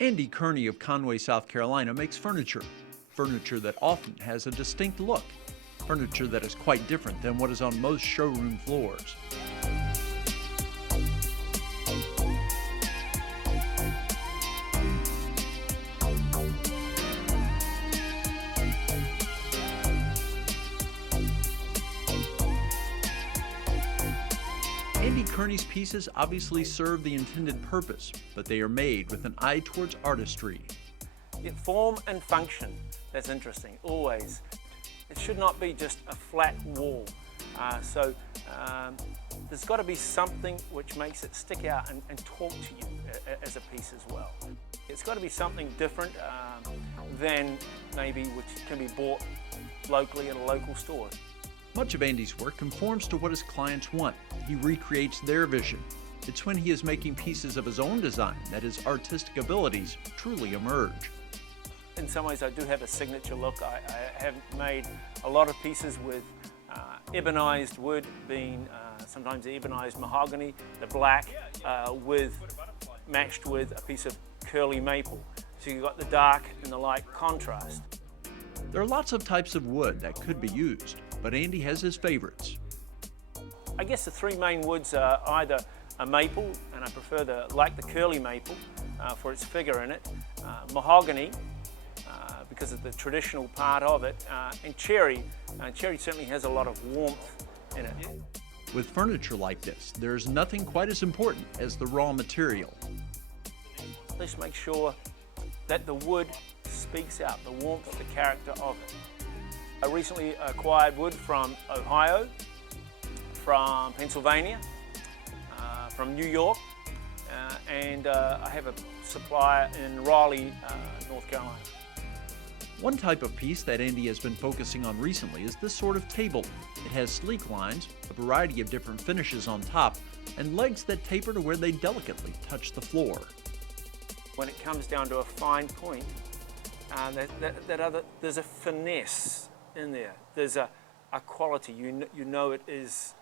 Andy Kearney of Conway, South Carolina makes furniture. Furniture that often has a distinct look. Furniture that is quite different than what is on most showroom floors. Andy Kearney's pieces obviously serve the intended purpose, but they are made with an eye towards artistry. Form and function, that's interesting, always. It should not be just a flat wall. There's got to be something which makes it stick out and talk to you as a piece as well. It's got to be something different than maybe which can be bought locally at a local store. Much of Andy's work conforms to what his clients want. He recreates their vision. It's when he is making pieces of his own design that his artistic abilities truly emerge. In some ways I do have a signature look. I have made a lot of pieces with ebonized wood, being sometimes ebonized mahogany, the black matched with a piece of curly maple. So you've got the dark and the light contrast. There are lots of types of wood that could be used, but Andy has his favorites. I guess the three main woods are either a maple, and I prefer the curly maple for its figure in it, mahogany, because of the traditional part of it, and cherry. Cherry certainly has a lot of warmth in it. With furniture like this, there's nothing quite as important as the raw material. Let's make sure that the wood speaks out, the warmth, the character of it. I recently acquired wood from Ohio, from Pennsylvania, from New York, and I have a supplier in Raleigh, North Carolina. One type of piece that Andy has been focusing on recently is this sort of table. It has sleek lines, a variety of different finishes on top, and legs that taper to where they delicately touch the floor. When it comes down to a fine point, there's a finesse in there. There's a quality. You know it is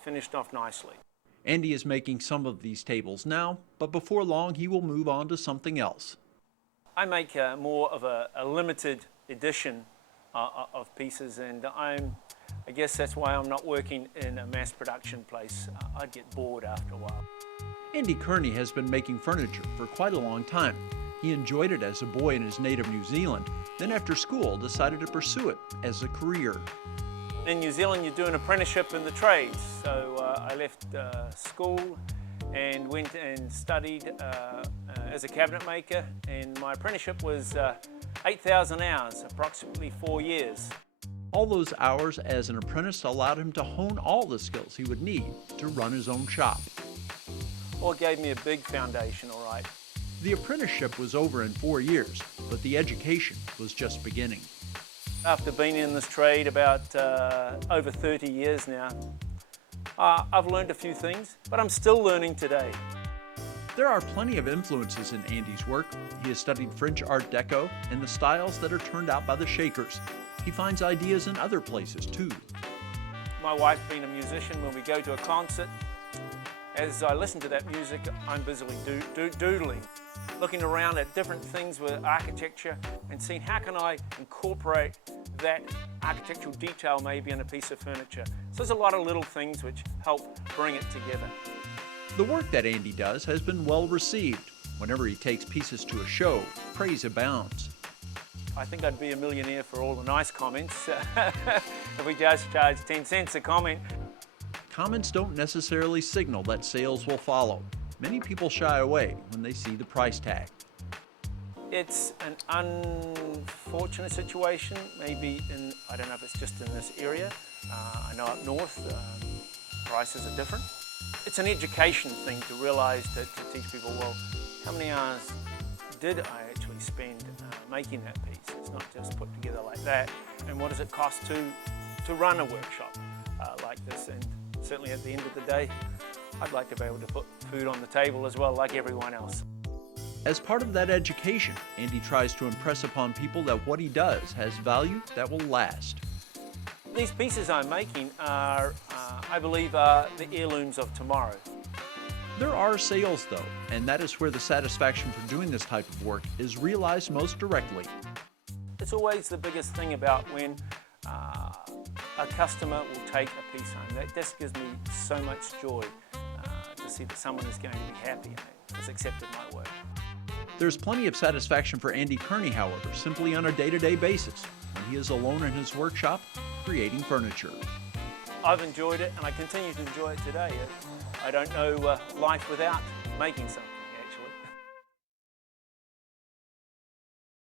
finished off nicely. Andy is making some of these tables now, but before long he will move on to something else. I make more of a limited edition of pieces, and I guess that's why I'm not working in a mass production place. I'd get bored after a while. Andy Kearney has been making furniture for quite a long time. He enjoyed it as a boy in his native New Zealand, then after school decided to pursue it as a career. In New Zealand you do an apprenticeship in the trades, so I left school and went and studied as a cabinet maker, and my apprenticeship was 8,000 hours, approximately 4 years. All those hours as an apprentice allowed him to hone all the skills he would need to run his own shop. Well, it gave me a big foundation, all right. The apprenticeship was over in 4 years, but the education was just beginning. After being in this trade about over 30 years now, I've learned a few things, but I'm still learning today. There are plenty of influences in Andy's work. He has studied French Art Deco and the styles that are turned out by the Shakers. He finds ideas in other places too. My wife being a musician, when we go to a concert, as I listen to that music, I'm busily doodling, looking around at different things with architecture and seeing how can I incorporate that architectural detail maybe in a piece of furniture. So there's a lot of little things which help bring it together. The work that Andy does has been well received. Whenever he takes pieces to a show, praise abounds. I think I'd be a millionaire for all the nice comments if we just charged 10 cents a comment. Comments don't necessarily signal that sales will follow. Many people shy away when they see the price tag. It's an unfortunate situation, maybe I don't know if it's just in this area. I know up north prices are different. It's an education thing to realize, to teach people, well, how many hours did I actually spend making that piece? It's not just put together like that. And what does it cost to run a workshop like this? And certainly at the end of the day, I'd like to be able to put food on the table as well, like everyone else. As part of that education, Andy tries to impress upon people that what he does has value that will last. These pieces I'm making are, I believe, are the heirlooms of tomorrow. There are sales though, and that is where the satisfaction for doing this type of work is realized most directly. It's always the biggest thing about when a customer will take a piece home. That just gives me so much joy to see that someone is going to be happy and has accepted my work. There's plenty of satisfaction for Andy Kearney, however, simply on a day-to-day basis, when he is alone in his workshop creating furniture. I've enjoyed it and I continue to enjoy it today. I don't know life without making something.